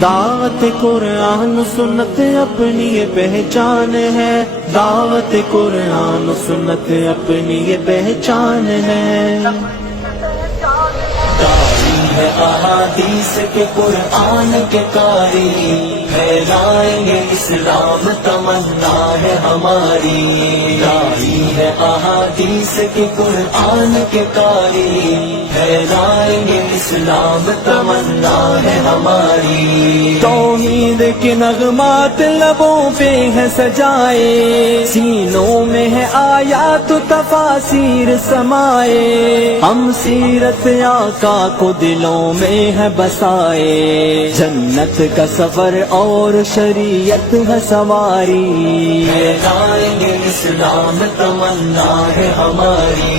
دعوت قرآن و سنت اپنی یہ پہچان ہے، دعوت قرآن و سنت اپنی یہ پہچان ہے۔ داعی ہے احادیث کے قرآن کے قاری، پھیلائیں گے اسلام تمنا ہے ہماری۔ داعی ہے احادیث کے قرآن کے قاری، پھیلائیں گے اسلام تمنا ہے ہماری۔ توحید کے نغمات لبوں پہ ہے سجائے، سینوں میں ہے آیات و تفاسیر سمائے، ہم سیرت آقا کو دلوں میں ہے بسائے، جنت کا سفر اور شریعت ہے سواری، پھیلائیں گے اسلام تمنا ہے ہماری۔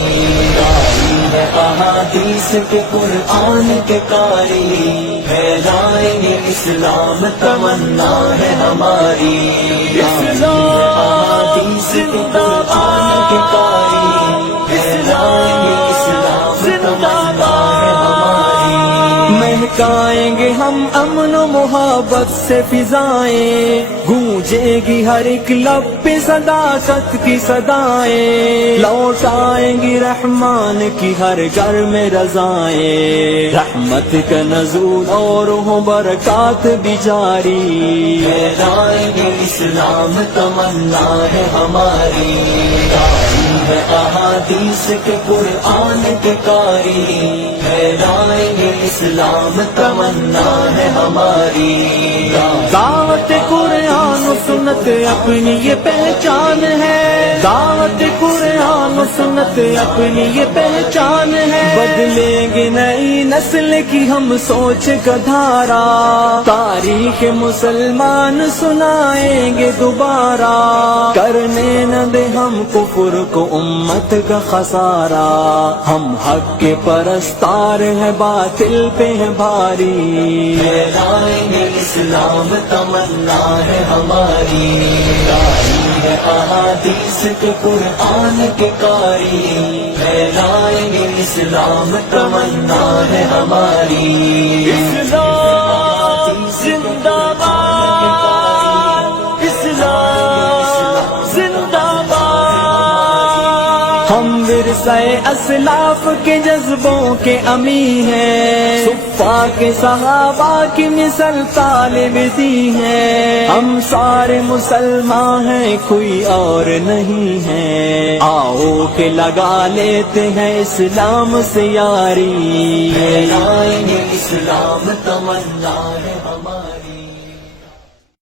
داعی ہے احادیث کے قرآن کے قاری، پھیلائیں گے اسلام تمنا ہے ہماری۔ احادیث کے قرآن کے قاری، پھیلائیں گے اسلام تمنا ہے ہماری۔ مہکائیں گے ہم امن و محبت سے فضائیں، گونجے گی ہر ایک لب پہ صداقت کی صدائیں، لوٹائیں گی رحمان کی ہر گھر میں رضائیں، رحمت کا نزول اور ہو برکات بھی جاری، پھیلائیں گے اسلام تمنا ہے ہماری۔ داعی ہے احادیث کے قرآن کے قاری، پھیلائیں گے اسلام تمنا ہے ہماری۔ دعوت قرآن و سنت اپنی یہ پہچان ہے، دعوت قرآن و سنت اپنی یہ پہچان ہے، بدلیں گے نئی نسل کی ہم سوچ کا دھارا، تاریخ مسلمان سنائیں گے دوبارہ، کرنے نہ دے ہم کفر کو امت کا خسارہ، ہم حق کے پرستار ہیں باطل پہ ہیں بھاری، پھیلائیں گے اسلام تمنا ہے ہماری۔ داعی ہے احادیث کے قرآن کے قاری، پھیلائیں گے اسلام تمنا ہے ہماری۔ اسلام زندہ باد، اسلام زندہ باد، ہم ورثہ اسلاف کے جذبوں کے امی ہیں، صفا کے صحابہ کی مثل طالب دی ہیں، ہم سارے مسلمان ہیں کوئی اور نہیں ہے، آؤ کہ لگا لیتے ہیں اسلام سے یاری، پھیلائیں گے اسلام تمنا ہے ہماری۔